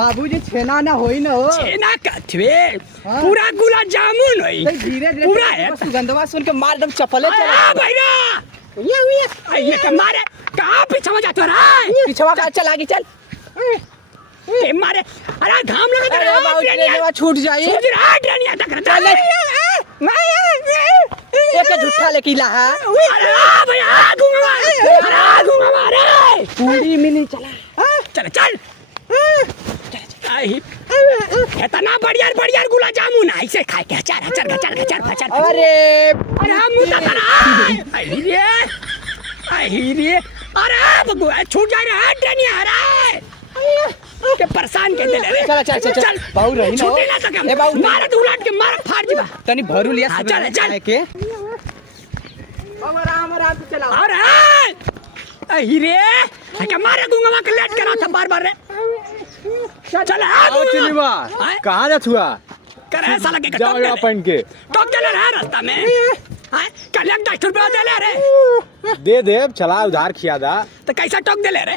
बाबूजी छेना ना होई ना हो छेना कथवे पूरा गुलाब जामुन होई धीरे धीरे पूरा है सुगंधवा सुन के मार दम चपले चला भैया ये के मारे कहां पीछे में जातो रे पीछवा का चल आगे चल के मारे अरे घाम लगा अरे बाबूजी छूट जाई छूट रहा ट्रेनिया तक चल एक झूठा लेके ला है अरे भैया घूंगा रे पूरी मिनी चला चल चल इतना बढ़िया गुलाब जामुन ऐसे खाए के चल अरे मुंह रे अरे बगुआ छूट जा रहा है ट्रेनिया अरे के परेशान के दे रे चल बाऊ रही ना छूटे ना सके मार उलट के मार फाड़ दिबा तनी भरू लिया चल के आराम से चला अरे रे के मारे गुंगवा के लेट करा था बार रे चल आओ चिलीमा कहां जा छुआ करे साला के जाओ अपन के टोक दे रे रास्ता में हां कल 10 रुपया दे ले रे दे चला उधार खिया दा तो कैसा टोक दे ले रे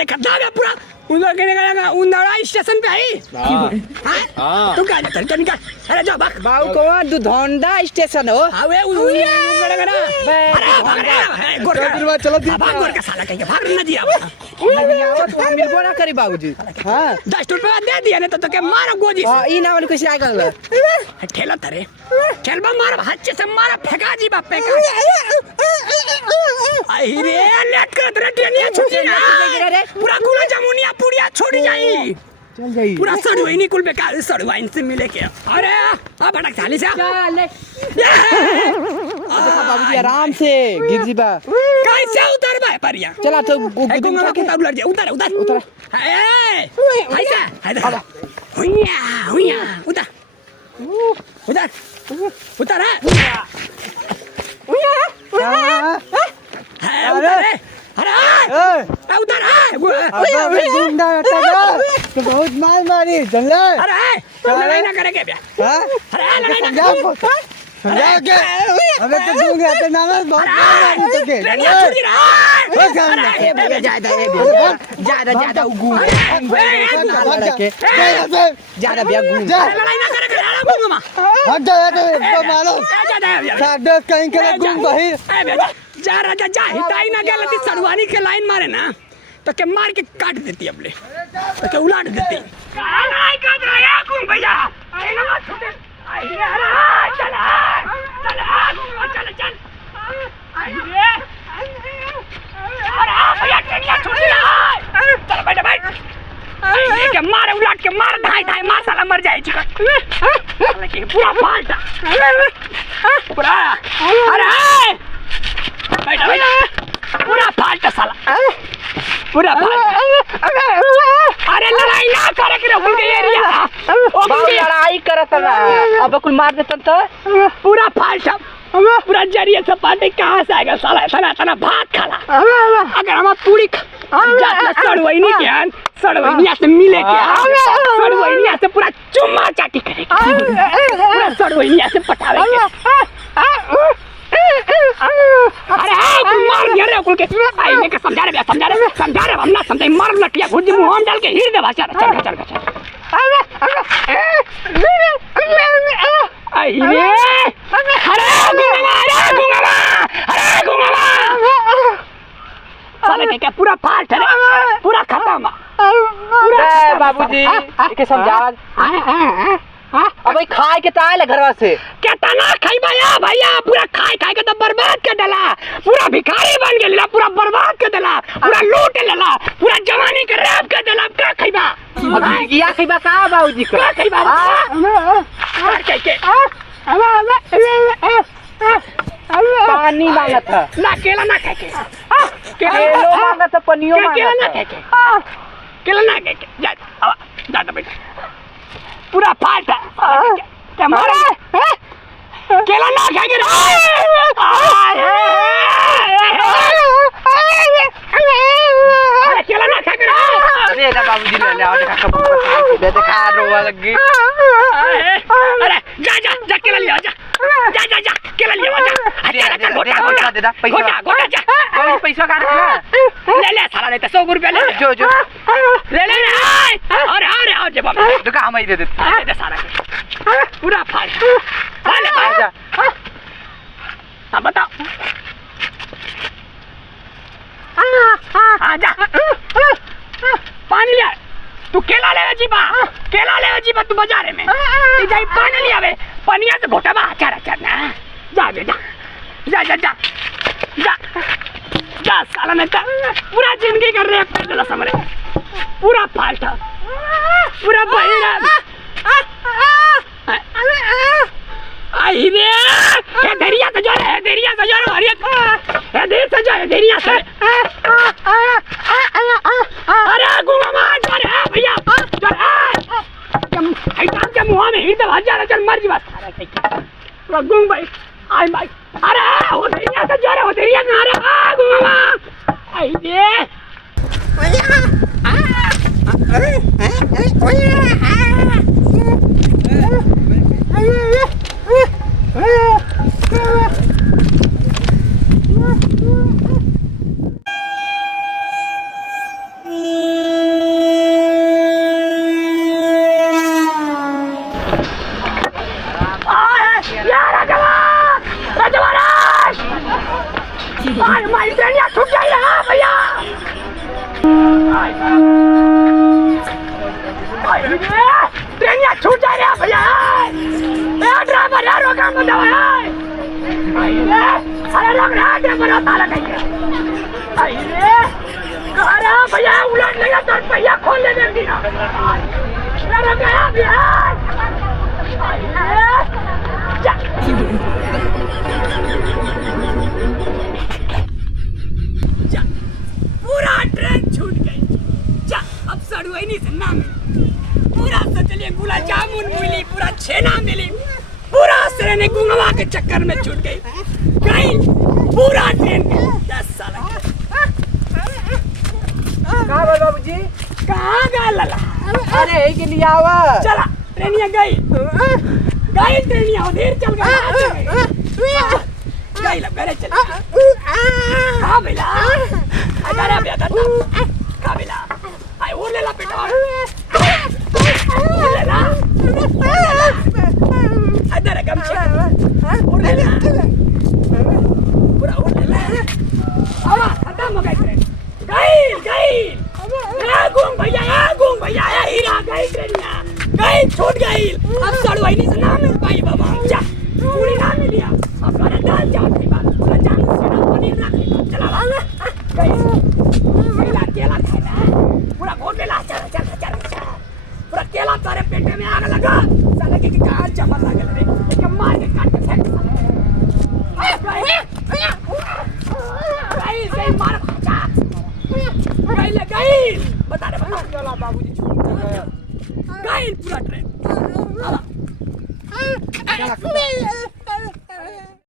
देख दादा पूरा उंदड़ा स्टेशन पे आई हां तू क्या जाता है निकल अरे जा भाग बाऊ को दुधौंडा स्टेशन हो हां वे गड़ा अरे भाग रे गोरका चलो भाग गोरका साला कहीं भाग ना दिया तो मिलबो ना करी बाबूजी हां 10 रुपया दे दिया ने तो के मारो गोजी हां ई ना वाली कैसे आ गल ठेला तरे खेलबा मार हाथ से मार फेंका जी बाप पे का आई रे लेट कर रे ट्रेनिया छुटी ना पूरा गुला जामुनिया पुड़िया छोड़ जाई चल जाई पूरा सड़वाई निकुल बेकार सड़वाइन से मिले के अरे आ भटक साली से चल बाबूजी आराम से गिर जीबा कैसे उतर बा परिया चला तो गुदम के उतर जा उतर ए ऐसा हुइया उतर अरे उतर जिंदा तो बहुत मार मारी चल अरे लड़ाई ना करे के बे अरे लड़ाई ना समझा के अबे तो दूंगा तो नाम बहुत मार मारी तो के ज्यादा ज्यादा बिया गूंग लड़ाई ना करे गूंगमा हट जा तो मारो साडे कहीं के गूंग बहिर जा राजा जा हिताई ना गलती सड़वानी के लाइन मारे ना तो के मार के काट देती अपने तो के उलाट देती लड़ाई कर रहा है कौन भैया अरे ना छूटे चल अरे भैया ट्रेनिया छूटी चल बैठ ये के मार उलाट के मार धाई मार साला मर जाए चिकन लेकिन पूरा फाल्टा पूरा अरे बैठ पूरा फाल्टा साला पूरा फाल्टा अरे लड़ाई ना करे के उनके एरिया लड़ाई करत ना अब कुल मार देतन तो पूरा फाल्टा पूरा जरिए से पाटे कहां से आएगा साला इतना भात खाला अगर हम पूरी सड़वैनी के सड़वैनिया से मिले के सड़वैनिया से पूरा चुम्मा चाटी करे पूरा सड़वैनिया से पटावे के अरे मार दिया रे कुल के आईने के समझा रे हम ना समझे मार लटिया घुट मुंह में डाल के हिर दे भाषा चल आई रे अरे गुंगवा साले के पूरा फाट है पूरा खत्म पूरा बाबूजी के समझा अब खाए के ताले घरवा से केतना खाइबा या भैया पूरा खाए के तो बर्बाद कर देला पूरा भिखारी बन गेला पूरा बर्बाद कर देला पूरा लूट लेला पूरा जवानी के रैप कर देला का खाइबा या खाइबा का बाबूजी का खाइबा के पानी मांगत था ना केला ना खाए के केलो मांगत पनियो मांगत केला ना खाए के केला ना खाए के जा बेटा पूरा फाट क्या मारे केला ना खाएंगे केला ना खाएंगे अरे बाबूजी ले ले देखा कब देखा रोवा लगी अरे जा केला ले जा केला ले जा चल चल घोटा घोटा दे दा पैसा घोटा घोटा जा बाबूजी पैसा का रखना ले ले साला ले 100 रुपया ले जो जो ले ले अरे जब दुका हम ही दे देते दे दे सारा पूरा फाड़ ले आजा अब बताओ आजा पानी ले तू केला ले जीबा तू बाजारे में तू जाई पानी ले आवे पनिया से घोटा बा चारा ना जा बे जा जा साला ने पूरा जिंदगी कर रहे कर देला समरे पूरा फाल्टा पूरा बहिरा आई रे ये दरिया से जा दरिया से अरे गुंगा मार जा रे भैया आई काम के मुंह में हिट भाग जा चल मर जी बात पूरा गुंग भाई आई भाई अरे वो दरिया से जा रे गुंगा मार आई रे माई ट्रेनिया छूट जाए रे भैया ट्रेनिया छूट जाए रे भैया ड्राइवर यार रोका मत अरे रोक रहा ड्राइवर ताला कहीं अरे भैया उलट लेगा तो भैया खोल ले देगी ना अरे गया भैया पूरा ट्रेन छूट गई जा अब सड़ुआइनी से ना मिली पूरा सचलिए गुलाब जामुन मिली पूरा छेना मिली पूरा सरे गुंगवा के चक्कर में छूट गई पूरा ट्रेन 10 साल कहां बा बाबूजी कहां गया लला अरे के लिए आवा चला ट्रेनिया गई ट्रेनिया उधर चल गई लब घरे चल कहां बेला अरे बेटा कहां बेला आई और ले ला बेटा ले ला अदर गमछे और ले ला पूरा और ले ला आवा खत्म हो गई गुंग भैया हीरा गई ट्रेनिया गई छूट गई अब सड़वाइनी से ना मिल पाई बाबा जा पूरी ना मिली अब करे दाल चावल की बात पूरा जान से पनीर रख ली चला गई केला खाना पूरा घोट ले ला चल पूरा केला तारे पेट में आग लगा साला के कहां जमा लागल रे के मार के काट के फेंक गई मार भाजा गई बता चला बाबूजी छूट गई पूरा ट्रेन